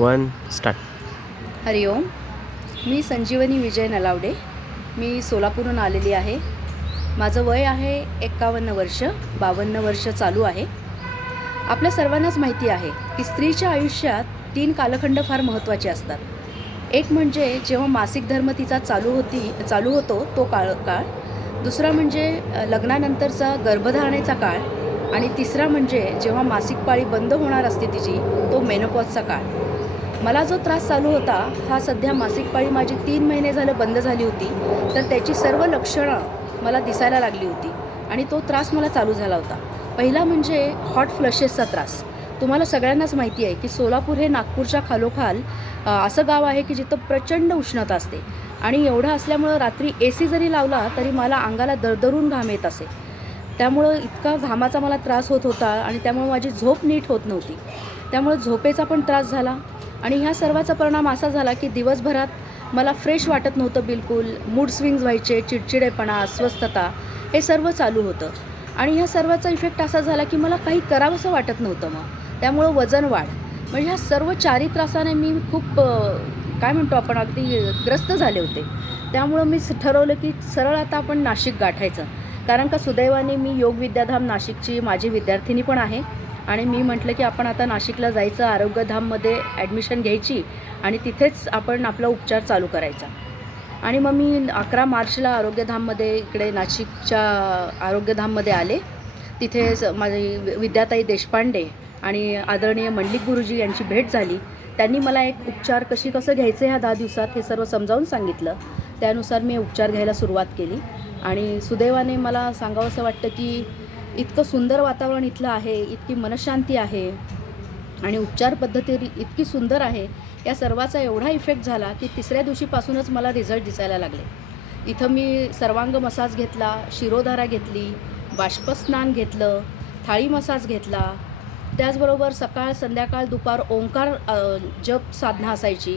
One start. Hari Om. मी संजीवनी विजय नलावडे. मी सोलापूरहून आलेली आहे. माझं वय आहे 51 वर्ष. 52 वर्ष चालू आहे. आपल्या सर्वांनाच माहिती आहे की स्त्रीच्या आयुष्यात 3 कालखंड फार महत्त्वाचे असतात. एक म्हणजे जेव्हा मासिक धर्म तिचा चालू होतो तो काळ. दुसरा म्हणजे लग्नानंतरचा गर्भधारणेचा काळ. आणि तिसरा म्हणजे जेव्हा मासिक पाळी बंद होणार असते तिची, तो मेनोपॉजचा काळ. मला जो त्रास चालू होता हा सध्या मासिक पाळी माझी 3 महिने झालं बंद झाली होती, तर त्याची सर्व लक्षणं मला दिसायला लागली होती आणि तो त्रास मला चालू झाला होता. पहिला म्हणजे हॉट फ्लशेसचा त्रास. तुम्हाला सगळ्यांनाच माहिती आहे की सोलापूर हे नागपूरच्या खालोखाल असं गाव आहे की जिथं प्रचंड उष्णता असते आणि एवढं असल्यामुळं रात्री AC जरी लावला तरी मला अंगाला दरदरून घाम येत असे. त्यामुळं इतका घामाचा मला त्रास होत होता आणि त्यामुळे माझी झोप नीट होत नव्हती. त्यामुळे झोपेचा पण त्रास झाला आणि ह्या सर्वाचा परिणाम असा झाला की दिवसभरात मला फ्रेश वाटत नव्हतं बिलकुल. मूड स्विंग्स व्हायचे, चिडचिडेपणा, अस्वस्थता हे सर्व चालू होतं. आणि ह्या सर्वाचा इफेक्ट असा झाला की मला काही करावंसं वाटत नव्हतं. मग त्यामुळं वजन वाढ, म्हणजे ह्या सर्व 4 त्रासाने मी खूप काय म्हणतो आपण अगदी ग्रस्त झाले होते. त्यामुळं मी ठरवलं की सरळ आता आपण नाशिक गाठायचं. कारण का सुदैवाने मी योग विद्याधाम नाशिकची माझी विद्यार्थिनी पण आहे आणि मी म्हटलं की आपण आता नाशिकला जायचं, आरोग्यधाममध्ये ॲडमिशन घ्यायची आणि तिथेच आपण आपला उपचार चालू करायचा. आणि मग मी 11 मार्चला आरोग्यधाममध्ये इकडे नाशिकच्या आरोग्यधाममध्ये आले. तिथे माझी विद्याताई देशपांडे आणि आदरणीय मंडलिक गुरुजी यांची भेट झाली. त्यांनी मला एक उपचार कसं घ्यायचं ह्या 10 दिवसात हे सर्व समजावून सांगितलं. त्यानुसार मी उपचार घ्यायला सुरुवात केली आणि सुदैवाने मला सांगावंसं वाटतं की इतकं सुंदर वातावरण इथलं आहे, इतकी मनशांती आहे आणि उपचार पद्धती इतकी सुंदर आहे. या सर्वाचा एवढा इफेक्ट झाला की 3ऱ्या दिवशीपासूनच मला रिझल्ट दिसायला लागले. इथं मी सर्वांग मसाज घेतला, शिरोधारा घेतली, बाष्पस्नान घेतलं, थाळी मसाज घेतला. त्याचबरोबर सकाळ, संध्याकाळ, दुपार ओंकार जप साधना असायची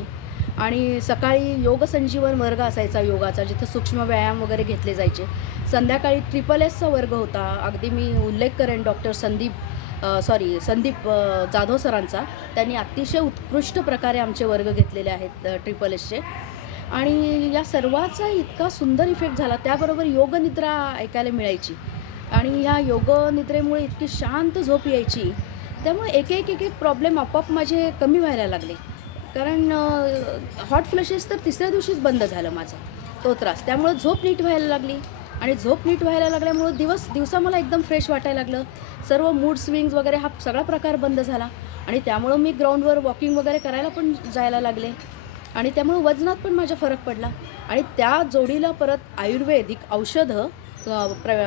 आणि सकाळी योग संजीवन वर्ग असायचा योगाचा, जिथं सूक्ष्म व्यायाम वगैरे घेतले जायचे. संध्याकाळी SSSचा वर्ग होता. अगदी मी उल्लेख करेन डॉक्टर संदीप जाधव सरांचा. त्यांनी अतिशय उत्कृष्ट प्रकारे आमचे वर्ग घेतलेले आहेत SSSचे. आणि या सर्वाचा इतका सुंदर इफेक्ट झाला. त्याबरोबर योगनिद्रा ऐकायला मिळायची आणि ह्या योगनिद्रेमुळे इतकी शांत झोप यायची. त्यामुळे एक प्रॉब्लेम आपोआप माझे कमी व्हायला लागले. कारण हॉट फ्लशेस तर 3ऱ्या दिवशीच बंद झालं माझं तो त्रास. त्यामुळं झोप नीट व्हायला लागली आणि झोप नीट व्हायला लागल्यामुळं दिवसा मला एकदम फ्रेश वाटायला लागलं. सर्व मूड स्विंग्स वगैरे हा सगळा प्रकार बंद झाला आणि त्यामुळं मी ग्राउंडवर वॉकिंग वगैरे करायला पण जायला लागले आणि त्यामुळं वजनात पण माझा फरक पडला. आणि त्या जोडीला परत आयुर्वेदिक औषधं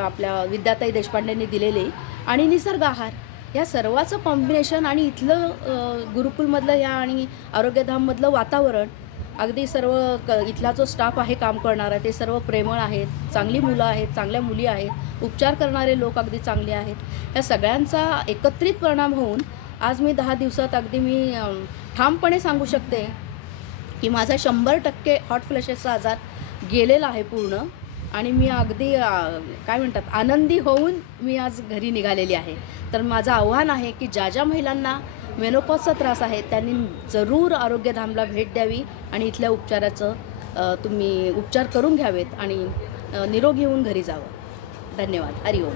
आपल्या विद्याताई देशपांडेंनी दिलेली आणि निसर्ग आहार, या सर्वाचं कॉम्बिनेशन आणि इथलं गुरुकुलमधलं या आणि आरोग्यधाममधलं वातावरण, अगदी सर्व इथला जो स्टाफ आहे काम करणारा ते सर्व प्रेमळ आहेत, चांगली मुलं आहेत, चांगल्या मुली आहेत, उपचार करणारे लोक अगदी चांगले आहेत. या सगळ्यांचा एकत्रित परिणाम होऊन आज मी 10 दिवसात अगदी मी ठामपणे सांगू शकते की माझा 100% हॉट फ्लशेसचा आजार गेलेला आहे पूर्ण. आणि मी अगदी काय म्हणतात आनंदी होऊन मी आज घरी निघालेली आहे. तर माझं आव्हान आहे की ज्या महिलांना मेनोपॉजचा त्रास आहे त्यांनी जरूर आरोग्यधामला भेट द्यावी आणि इथल्या उपचाराचं तुम्ही उपचार करून घ्यावेत आणि निरोगी होऊन घरी जावं. धन्यवाद. हरिओम.